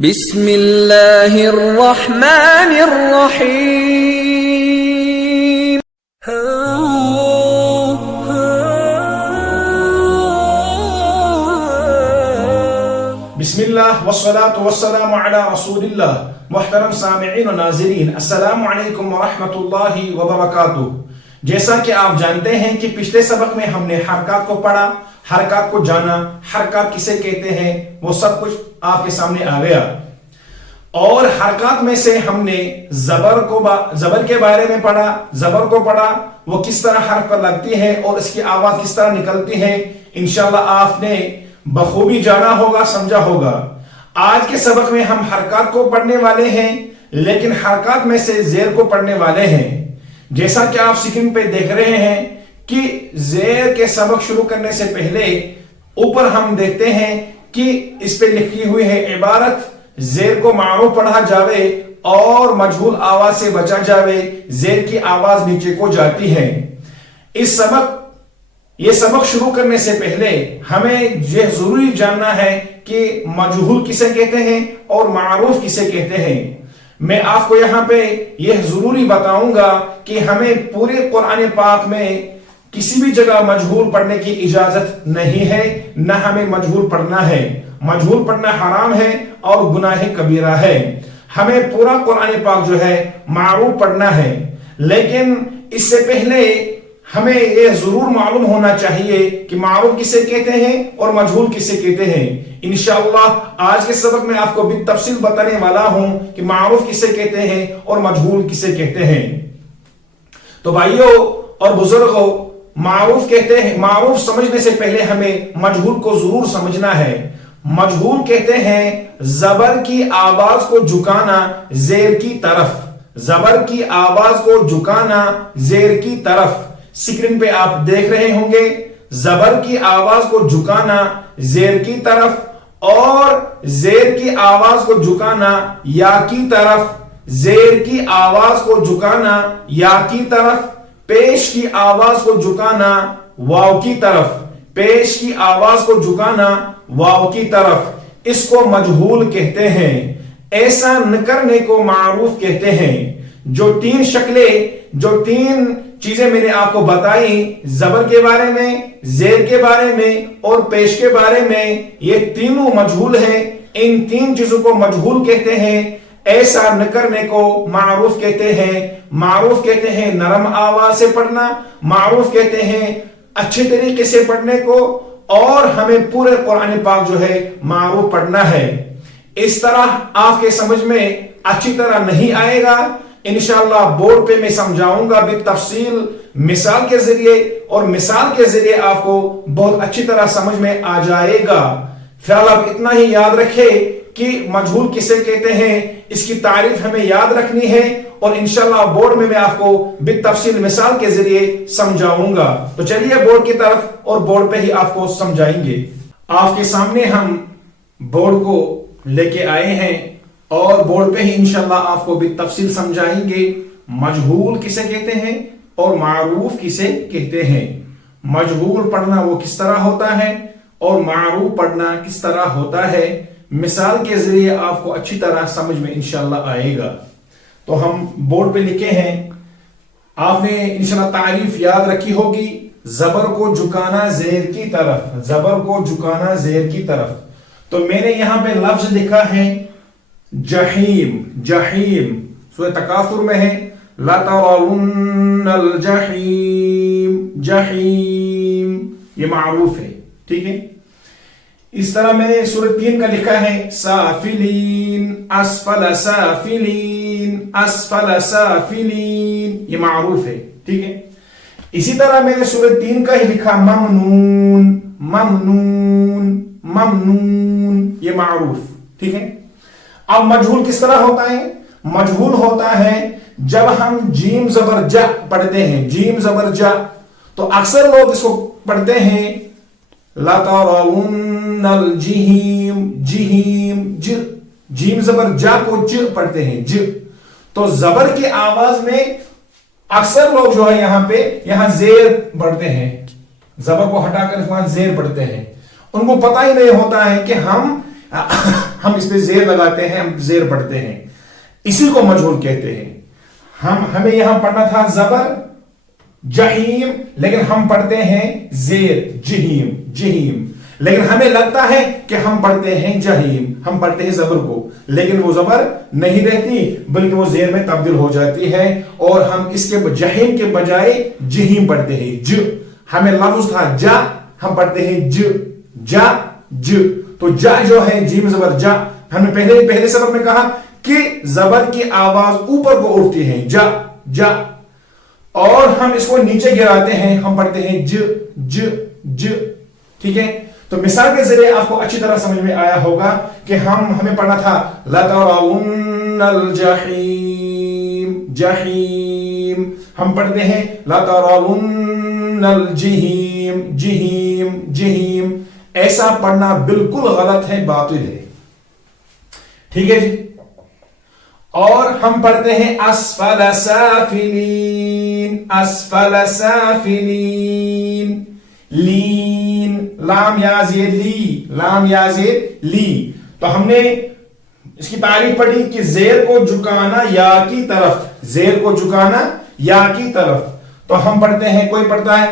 بسم اللہ الرحمن الرحیم۔ بسم اللہ والصلاة والسلام علی رسول اللہ۔ محترم سامعین و ناظرین، السلام علیکم ورحمۃ اللہ وبرکاتہ۔ جیسا کہ آپ جانتے ہیں کہ پچھلے سبق میں ہم نے حرکات کو پڑھا، حرکات کو جانا، حرکات کسے کہتے ہیں وہ سب کچھ آپ کے سامنے آ گیا، اور حرکات میں سے ہم نے زبر کے بارے میں پڑھا، زبر کو پڑھا، وہ کس طرح حرف پر لگتی ہے اور اس کی آواز کس طرح نکلتی ہے۔ انشاءاللہ آپ نے بخوبی جانا ہوگا، سمجھا ہوگا۔ آج کے سبق میں ہم حرکات کو پڑھنے والے ہیں، لیکن حرکات میں سے زیر کو پڑھنے والے ہیں۔ جیسا کہ آپ سکرین پہ دیکھ رہے ہیں کہ زیر کے سبق شروع کرنے سے پہلے اوپر ہم دیکھتے ہیں کہ اس پہ لکھی ہوئی ہے عبارت، زیر کو معروف پڑھا جاوے اور مجہول آواز سے بچا جاوے، زیر کی آواز نیچے کو جاتی ہے۔ یہ سبق شروع کرنے سے پہلے ہمیں یہ ضروری جاننا ہے کہ مجہول کسے کہتے ہیں اور معروف کسے کہتے ہیں۔ میں آپ کو یہاں پہ یہ ضروری بتاؤں گا کہ ہمیں پورے قرآن پاک میں کسی بھی جگہ مجہول پڑھنے کی اجازت نہیں ہے، نہ ہمیں مجہول پڑھنا ہے۔ مجہول پڑھنا حرام ہے اور گناہ کبیرہ ہے۔ ہمیں پورا قرآن پاک جو ہے معروف پڑھنا ہے، لیکن اس سے پہلے ہمیں یہ ضرور معلوم ہونا چاہیے کہ معروف کسے کہتے ہیں اور مجہول کسے کہتے ہیں۔ انشاءاللہ آج کے سبق میں آپ کو بالتفصیل بتانے والا ہوں کہ معروف کسے کہتے ہیں اور مجہول کسے کہتے ہیں۔ تو بھائیوں اور بزرگوں، معروف کہتے ہیں، معروف سمجھنے سے پہلے ہمیں مجہول کو ضرور سمجھنا ہے۔ مجہول کہتے ہیں زبر کی آواز کو جھکانا زیر کی طرف، زبر کی آواز کو جھکانا زیر کی طرف۔ سکرین پہ آپ دیکھ رہے ہوں گے، زبر کی آواز کو جھکانا زیر کی طرف، اور زیر کی آواز کو جھکانا یا کی طرف، زیر کی آواز کو جھکانا یا کی طرف، پیش کی آواز کو جھکانا واو کی طرف، پیش کی آواز کو جھکانا واو کی طرف۔ اس کو مجہول کہتے ہیں۔ ایسا نہ کرنے کو معروف کہتے ہیں۔ جو تین شکلیں، جو تین چیزیں میں نے آپ کو بتائی، زبر کے بارے میں، زیر کے بارے میں اور پیش کے بارے میں، یہ تینوں مجہول ہیں۔ ان تین چیزوں کو مجہول کہتے ہیں۔ ایسا نہ کرنے کو معروف کہتے ہیں۔ معروف کہتے ہیں نرم آواز سے پڑھنا، معروف کہتے ہیں اچھے طریقے سے پڑھنے کو، اور ہمیں پورے قرآن پاک جو ہے معروف پڑھنا ہے۔ اس طرح آپ کے سمجھ میں اچھی طرح نہیں آئے گا۔ انشاءاللہ بورڈ پہ میں سمجھاؤں گا بالتفصیل، مثال کے ذریعے، اور مثال کے ذریعے آپ کو بہت اچھی طرح سمجھ میں آ جائے گا۔ فی الحال آپ اتنا ہی یاد رکھیں کہ مجہول کسے کہتے ہیں، اس کی تعریف ہمیں یاد رکھنی ہے، اور انشاءاللہ بورڈ میں آپ کو بالتفصیل مثال کے ذریعے سمجھاؤں گا۔ تو چلیے بورڈ کی طرف، اور بورڈ پہ ہی آپ کو سمجھائیں گے۔ آپ کے سامنے ہم بورڈ کو لے کے آئے ہیں، اور بورڈ پہ ہی انشاءاللہ آپ کو بالتفصیل سمجھائیں گے مجہول کسے کہتے ہیں اور معروف کسے کہتے ہیں۔ مجہول پڑھنا وہ کس طرح ہوتا ہے اور معروف پڑھنا کس طرح ہوتا ہے، مثال کے ذریعے آپ کو اچھی طرح سمجھ میں انشاءاللہ آئے گا۔ تو ہم بورڈ پہ لکھے ہیں، آپ نے انشاءاللہ تعریف یاد رکھی ہوگی، زبر کو جھکانا زیر کی طرف، زبر کو جھکانا زیر کی طرف۔ تو میں نے یہاں پہ لفظ لکھا ہے جحیم، جحیم سورہ تکاثر میں ہے، لَتَرَوُنَّ الْجَحِيمَ، جحیم، یہ معروف ہے، ٹھیک ہے۔ اس طرح میں نے سورہ 3 کا لکھا ہے سافلین، اسفل سافلین، اسفل سافلین، یہ معروف ہے، ٹھیک ہے۔ اسی طرح میں نے سورہ 3 کا ہی لکھا ممنون، ممنون، ممنون، یہ معروف، ٹھیک ہے۔ اب مجہول کس طرح ہوتا ہے؟ مجہول ہوتا ہے جب ہم جیم زبر جا پڑھتے ہیں، جیم زبر جا، تو اکثر لوگ اس کو پڑھتے ہیں لَتَرَوُنَّ الْجِحِيمَ، جِحِيم، جیم زبر جا کو ج پڑھتے ہیں، ج۔ تو زبر کی آواز میں اکثر لوگ جو ہے یہاں زیر پڑھتے ہیں، زبر کو ہٹا کر وہاں زیر پڑھتے ہیں۔ ان کو پتہ ہی نہیں ہوتا ہے کہ ہم ہم اس پہ زیر لگاتے ہیں، ہم زیر پڑھتے ہیں، اسی کو مجہول کہتے ہیں۔ ہمیں یہاں پڑھنا تھا زبر جہیم، لیکن ہم پڑھتے ہیں زیر جہیم جہیم، لیکن ہمیں لگتا ہے کہ ہم پڑھتے ہیں جہیم، ہم پڑھتے ہیں زبر کو، لیکن وہ زبر نہیں رہتی بلکہ وہ زیر میں تبدیل ہو جاتی ہے، اور ہم اس کے جہیم کے بجائے جہیم پڑھتے ہیں۔ ہمیں لفظ تھا جا، ہم پڑھتے ہیں جا تو جا جو ہے جیم زبر جا، ہم نے پہلے سبق میں کہا کہ زبر کی آواز اوپر کو اٹھتی ہے جا، اور ہم اس کو نیچے گراتے ہیں، ہم پڑھتے ہیں ج، ٹھیک ہے۔ تو مثال کے ذریعے آپ کو اچھی طرح سمجھ میں آیا ہوگا کہ ہمیں پڑھنا تھا لَتَرَوُنَّ الْجَحِيمَ جہیم، ہم پڑھتے ہیں لَتَرَوُنَّ الْجَحِيمَ جہیم، ایسا پڑھنا بالکل غلط ہے، باطل ہے، ٹھیک ہے جی۔ اور ہم پڑھتے ہیں اسفل سافلین، لین، لام یا زیر لی، تو ہم نے اس کی تعریف پڑھی کہ زیر کو جھکانا یا کی طرف، تو ہم پڑھتے ہیں، کوئی پڑھتا ہے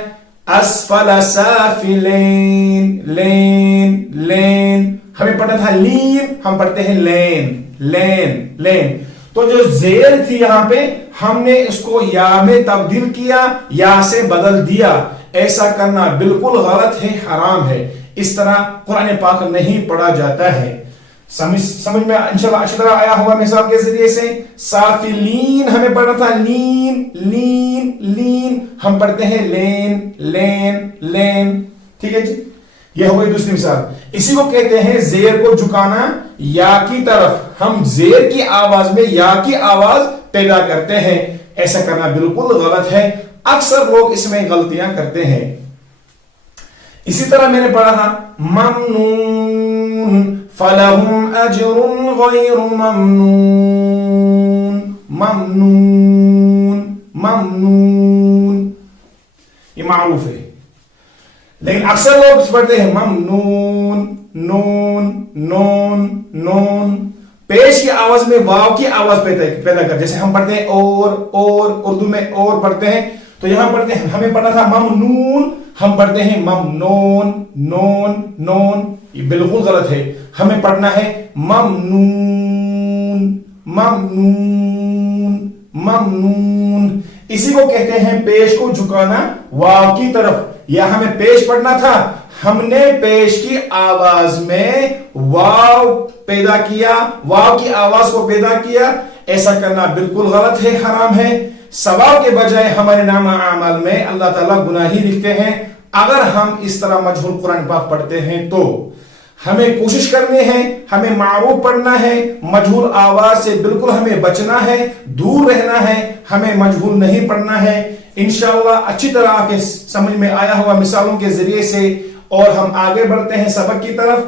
اسفل سافلین، لین، ہمیں پڑھنا تھا لین، ہم پڑھتے ہیں لین، تو جو زیر تھی یہاں پہ ہم نے اس کو یا میں تبدیل کیا، یا سے بدل دیا، ایسا کرنا بالکل غلط ہے، حرام ہے، اس طرح قرآن پاک نہیں پڑھا جاتا ہے۔ سمجھ میں انشاءاللہ اچھی طرح آیا ہوا مثال کے ذریعے سے۔ سافلین ہمیں پڑھنا تھا لین، ہم پڑھتے ہیں لین، ٹھیک ہے جی۔ یہ ہو گئی دوسری مثال۔ اسی کو کہتے ہیں زیر کو جھکانا یا کی طرف، ہم زیر کی آواز میں یا کی آواز پیدا کرتے ہیں، ایسا کرنا بالکل غلط ہے، اکثر لوگ اس میں غلطیاں کرتے ہیں۔ اسی طرح میں نے پڑھا تھا ممنون فلہم اجر غیر ممنون، یہ معروف ہے، لیکن اکثر لوگ پڑھتے ہیں ممنون، نون، پیش کی آواز میں واو کی آواز پیدا کر، جیسے ہم پڑھتے ہیں اور اردو میں اور پڑھتے ہیں، تو یہاں پڑھتے ہیں، ہمیں پڑھنا تھا ممنون، ہم پڑھتے ہیں نون، یہ بالکل غلط ہے، ہمیں پڑھنا ہے ممنون، اسی کو کہتے ہیں پیش کو جھکانا واو کی طرف، یا ہمیں پیش پڑھنا تھا، ہم نے پیش کی آواز میں واو پیدا کیا، واو کی آواز کو پیدا کیا، ایسا کرنا بالکل غلط ہے، حرام ہے، ثواب کے بجائے ہمارے نامہ اعمال میں اللہ تعالیٰ گناہی لکھتے ہیں اگر ہم اس طرح مجہول قرآن پاک پڑھتے ہیں۔ تو ہمیں کوشش کرنی ہے، ہمیں معروف پڑھنا ہے، مجہول آواز سے بالکل ہمیں بچنا ہے، دور رہنا ہے، ہمیں مجہول نہیں پڑھنا ہے۔ انشاءاللہ اچھی طرح آپ کے سمجھ میں آیا ہوا مثالوں کے ذریعے سے، اور ہم آگے بڑھتے ہیں سبق کی طرف۔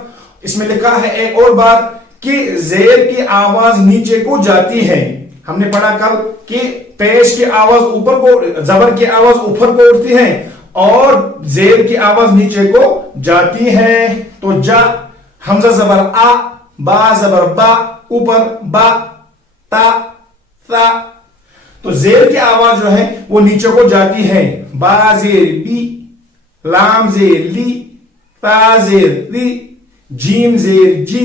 اس میں لکھا ہے ایک اور بات کہ زیر کی آواز نیچے کو جاتی ہے، ہم نے پڑھا کل کہ پیش کی آواز اوپر کو، زبر کی آواز اوپر کو اٹھتی ہے اور زیر کی آواز نیچے کو جاتی ہے، تو جا، حمزہ زبر آ، با زبر با، اوپر با، تا، تو زیر کی آواز جو ہے وہ نیچے کو جاتی ہے، با زیر بی، لام زیر لی، تا زیر ری، جیم زیر جی،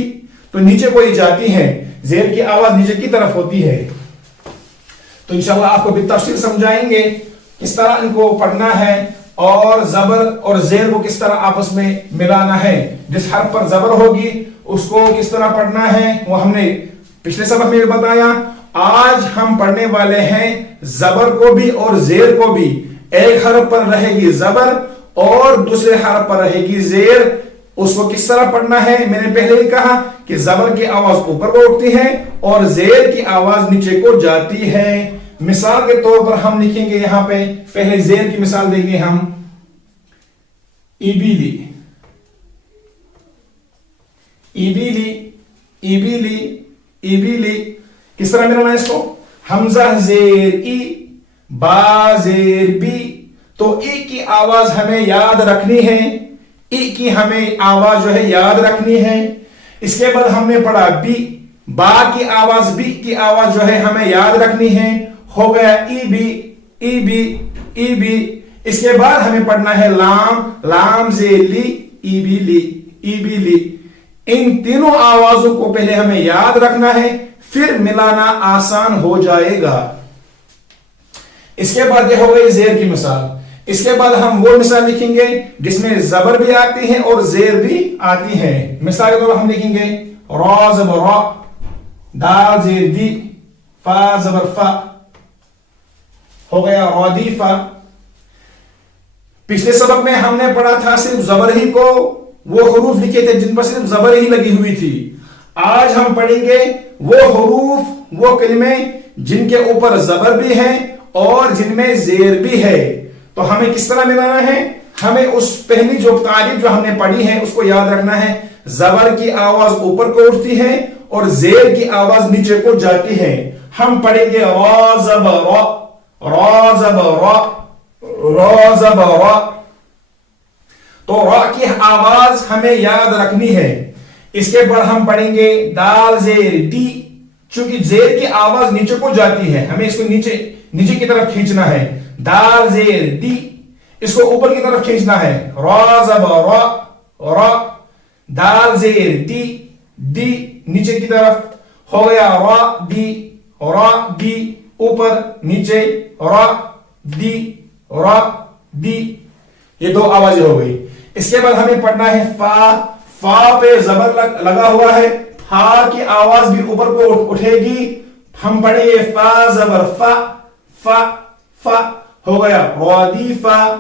تو نیچے کو ہی جاتی ہے، زیر کی آواز نیچے کی طرف ہوتی ہے۔ تو انشاءاللہ آپ کو بھی تفصیل سمجھائیں گے کس طرح ان کو پڑھنا ہے، اور زبر اور زیر کو کس طرح آپس میں ملانا ہے، جس حرف پر زبر ہوگی اس کو کس طرح پڑھنا ہے، وہ ہم نے پچھلے سبق میں بتایا۔ آج ہم پڑھنے والے ہیں زبر کو بھی اور زیر کو بھی، ایک حرف پر رہے گی زبر اور دوسرے حرف پر رہے گی زیر، اس کو کس طرح پڑھنا ہے۔ میں نے پہلے ہی کہا کہ زبر کی آواز اوپر کو اٹھتی ہے اور زیر کی آواز نیچے کو جاتی ہے۔ مثال کے طور پر ہم لکھیں گے یہاں پہ، پہلے زیر کی مثال دیں گے ہم، ایبیلی، کس طرح ملانا ہے اس کو، حمزہ زیر ای، با زیر بی، تو ای کی آواز ہمیں یاد رکھنی ہے، ای کی ہمیں آواز جو ہے یاد رکھنی ہے، اس کے بعد ہم نے پڑھا بی، با کی آواز، بی کی آواز جو ہے ہمیں یاد رکھنی ہے، ہو گیا E B, E B, E B. اس کے بعد ہمیں پڑھنا ہے لام، لام زیر لی، ای بی لی، ای بی لی۔ ان تینوں آوازوں کو پہلے ہمیں یاد رکھنا ہے، پھر ملانا آسان ہو جائے گا۔ اس کے بعد یہ ہو گئی زیر کی مثال۔ اس کے بعد ہم وہ مثال لکھیں گے جس میں زبر بھی آتی ہے اور زیر بھی آتی ہے۔ مثال کے طور پر ہم لکھیں گے را زبر را، دال زیر دی، فا زبر فا، ہو گیا رادیفا۔ پچھلے سبق میں ہم نے پڑھا تھا صرف زبر ہی کو، وہ حروف لکھے تھے جن پر صرف زبر ہی لگی ہوئی تھی۔ آج ہم پڑھیں گے وہ حروف، وہ کلمے جن کے اوپر زبر بھی ہے اور جن میں زیر بھی ہے۔ تو ہمیں کس طرح ملانا ہے؟ ہمیں اس پہلی جو تعریف جو ہم نے پڑھی ہے اس کو یاد رکھنا ہے۔ زبر کی آواز اوپر کو اٹھتی ہے اور زیر کی آواز نیچے کو جاتی ہے۔ ہم پڑھیں گے را زبر را، را زبر را، را زبر را۔ تو را کی آواز ہمیں یاد رکھنی ہے۔ اس کے بعد ہم پڑھیں گے دال زیر ڈی، چونکہ زیر کی آواز نیچے کو جاتی ہے، ہمیں اس کو نیچے کی طرف کھینچنا ہے۔ دال زیر دی، اس کو اوپر کی طرف کھینچنا ہے۔ را زبر را، را، دال زیر دی، دی نیچے کی طرف، ہو گیا را دی، را دی، اوپر نیچے، را دی، را دی۔ یہ دو آوازیں ہو گئی۔ اس کے بعد ہمیں پڑھنا ہے فا، فا پہ زبر لگا ہوا ہے، فا کی آواز بھی اوپر کو اٹھے گی۔ ہم پڑھیں گے فا زبر فا، فا، فا، ہو گیا رادیفا،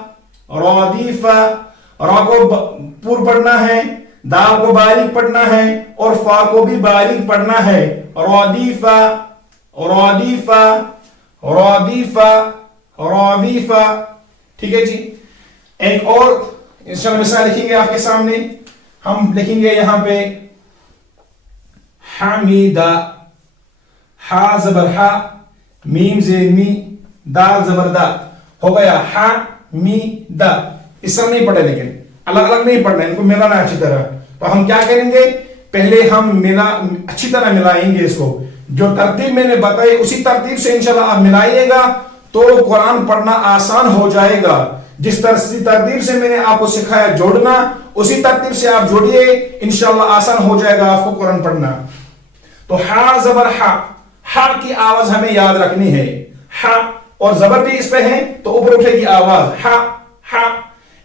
رادیفا۔ را کو پور پڑھنا ہے، دال کو باریک پڑھنا ہے اور فا کو بھی باریک پڑھنا ہے۔ رادیفا، رادیفا، رادیفا، رادیفا۔ ٹھیک ہے جی۔ ایک اور مثال لکھیں گے آپ کے سامنے۔ ہم لکھیں گے یہاں پہ حمیدہ، ہا زبر ہا، میم زیر می، دال زبر دا، ہو گیا حمیدہ۔ اس طرح نہیں پڑھے، لیکن الگ الگ نہیں پڑھنا، ان کو ملانا اچھی طرح۔ تو ہم کیا کریں گے؟ پہلے ہم اچھی طرح ملائیں گے اس کو، جو ترتیب میں نے بتائی اسی ترتیب سے انشاءاللہ آپ ملائیے گا تو قرآن پڑھنا آسان ہو جائے گا۔ جس ترتیب سے میں نے آپ کو سکھایا جوڑنا، اسی ترتیب سے آپ جوڑیے، انشاءاللہ آسان ہو جائے گا آپ کو قرآن پڑھنا۔ تو ہا زبر ہا، ہا کی آواز ہمیں یاد رکھنی ہے، ہا، اور زبر بھی اس پہ ہے تو اوپر اٹھے گی آواز، ہا، ہا۔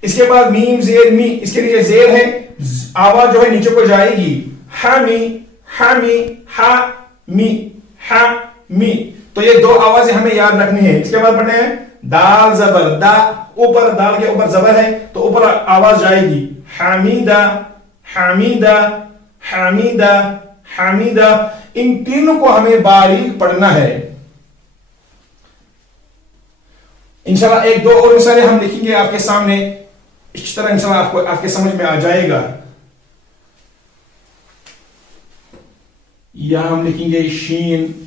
اس کے بعد میم زیر می، اس کے نیچے زیر ہے، آواز جو ہے نیچے کو جائے گی، حمی، حمی، ہا می، ہا می۔ تو یہ دو آوازیں ہمیں یاد رکھنی ہے۔ اس کے بعد پڑھنے ہیں دال زبر دا، اوپر دال کے اوپر زبر ہے تو اوپر آواز جائے گی، حمیدہ، حمیدہ، حمیدہ، حمیدہ۔ ان تینوں کو ہمیں باریک پڑھنا ہے۔ انشاءاللہ ایک دو اور مثالیں ہم لکھیں گے آپ کے سامنے، اس طرح انشاءاللہ آپ کے سمجھ میں آ جائے گا۔ یہاں ہم لکھیں گے شین،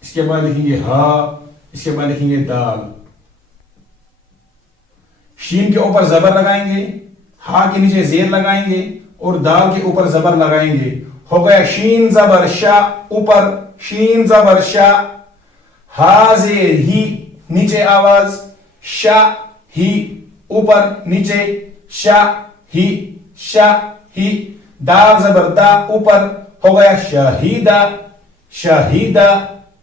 اس کے بعد لکھیں گے ہا، اس کے بعد لکھیں گے دال۔ شین کے اوپر زبر لگائیں گے، ہا کے نیچے زیر لگائیں گے اور دال کے اوپر زبر لگائیں گے، ہو گیا شین زبر شا، اوپر شین زبر شا، ہا زیر ہی، نیچے آواز، شا ہی، اوپر نیچے، شا ہی، شا ہی، دال زبر دا، اوپر، ہو گیا شہیدہ، شہیدہ،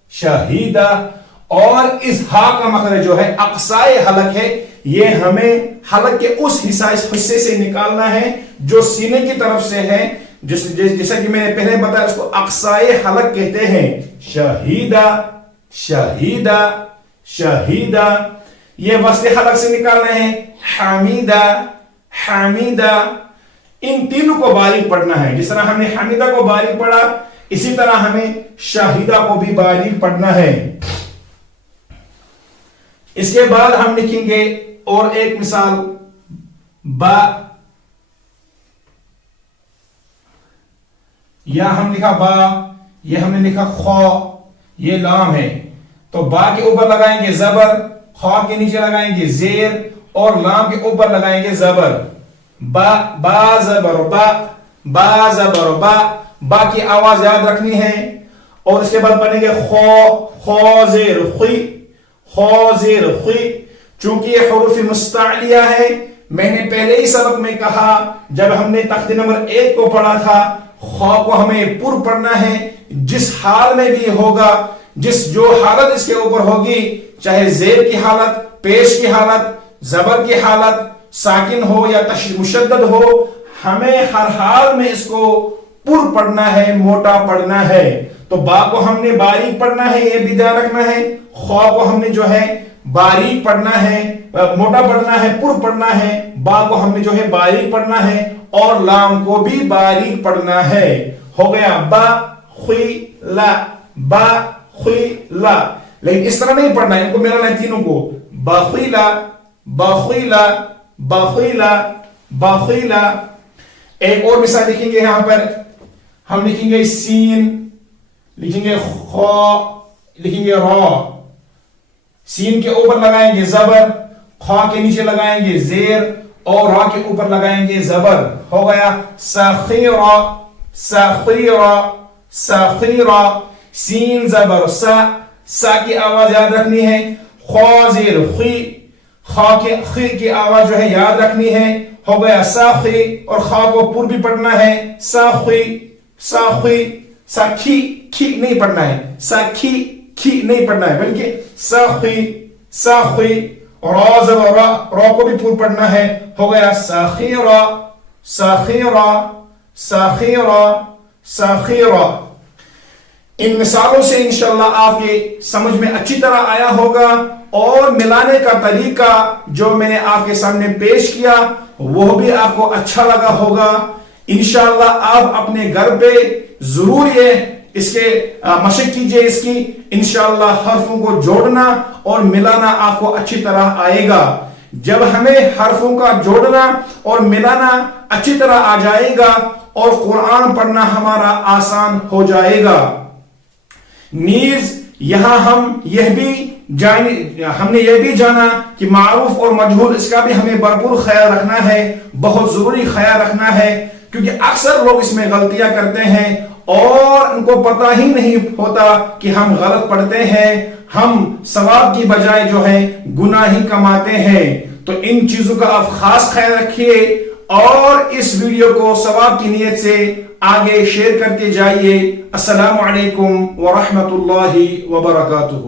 شہیدہ۔ اور اس ہا کا مخرج جو ہے اقصائے حلق ہے، یہ ہمیں حلق کے اس حصے سے نکالنا ہے جو سینے کی طرف سے ہے، جیسا کہ میں نے پہلے بتایا اس کو اقصائے حلق کہتے ہیں۔ شہیدہ، شہیدہ، شہیدہ۔ یہ وسط حلق سے نکالنا ہے، حمیدہ، حمیدہ۔ ان تینوں کو باریک پڑھنا ہے۔ جس طرح ہم نے حمیدہ کو باریک پڑھا، اسی طرح ہمیں شاہدہ کو بھی باریک پڑھنا ہے۔ اس کے بعد ہم لکھیں گے اور ایک مثال، با، یا ہم لکھا با، یہ ہم نے لکھا خوا، یہ لام ہے، تو با کے اوپر لگائیں گے زبر، خوا کے نیچے لگائیں گے زیر اور لام کے اوپر لگائیں گے زبر۔ با، با زبر با، با زبر با، با کی آواز یاد رکھنی ہے. اور اس کے بعد پڑھیں گے خو زیر خی، خو زیر خی. چونکہ یہ حروف مستعلیہ ہے، میں نے پہلے ہی سبق میں کہا جب ہم نے تختی نمبر 1 کو پڑھا تھا، خو کو ہمیں پر پڑھنا ہے. جس حال میں بھی ہوگا، جو حالت اس کے اوپر ہوگی، چاہے زیر کی حالت، پیش کی حالت، زبر کی حالت، ساکن ہو یا مشدد ہو، ہمیں ہر حال میں اس کو پر پڑھنا ہے، موٹا پڑھنا ہے. تو با کو ہم نے باریک پڑھنا ہے، یہ بھی دھیان رکھنا ہے. خو کو ہم نے جو ہے باریک پڑھنا ہے، موٹا پڑھنا ہے، پر پڑھنا ہے. با کو ہم نے جو ہے باریک پڑھنا ہے، اور لام کو بھی باریک پڑھنا ہے. ہو گیا با خی لا، با خی لا. لیکن اس طرح نہیں پڑھنا ہے، ان کو میرا لائن تینوں کو باخیلا باخیلا باخیلا باخیلا. ایک اور مثال لکھیں گے یہاں پر، ہم لکھیں گے سین، لکھیں گے خو، لکھیں گے را. سین کے اوپر لگائیں گے زبر، خا کے نیچے لگائیں گے زیر، اور را کے اوپر لگائیں گے زبر. ہو گیا سخیرا سخیرا سخیرا. سین زبر سا، سا کی آواز یاد رکھنی ہے. خا زیر خی، خا کے خی کی آواز جو ہے یاد رکھنی ہے. ہو گیا ساخی، اور خا کو پر بھی پڑھنا ہے. ساخی ساخی. ساکھی کھی نہیں پڑھنا ہے، ساکھی کھی نہیں پڑھنا ہے، بلکہ ساخی ساخی. را زبر را، را کو بھی پر پڑھنا ہے. ہو گیا ساخیرا ساخیرا ساخیرا ساخیرا. ان مثالوں سے انشاءاللہ آپ کے سمجھ میں اچھی طرح آیا ہوگا، اور ملانے کا طریقہ جو میں نے آپ کے سامنے پیش کیا وہ بھی آپ کو اچھا لگا ہوگا. انشاءاللہ آپ اپنے گھر پہ ضرور اس کے مشق کیجئے اس کی. انشاءاللہ حرفوں کو جوڑنا اور ملانا آپ کو اچھی طرح آئے گا. جب ہمیں حرفوں کا جوڑنا اور ملانا اچھی طرح آ جائے گا، اور قرآن پڑھنا ہمارا آسان ہو جائے گا. نیز یہاں ہم نے یہ بھی جانا کہ معروف اور مجہول، اس کا بھی ہمیں بھرپور خیال رکھنا ہے، بہت ضروری خیال رکھنا ہے. کیونکہ اکثر لوگ اس میں غلطیاں کرتے ہیں، اور ان کو پتہ ہی نہیں ہوتا کہ ہم غلط پڑھتے ہیں، ہم ثواب کی بجائے جو ہے گناہ ہی کماتے ہیں. تو ان چیزوں کا آپ خاص خیال رکھیے، اور اس ویڈیو کو ثواب کی نیت سے آگے شیئر کرتے جائیے. السلام علیکم ورحمۃ اللہ وبرکاتہ.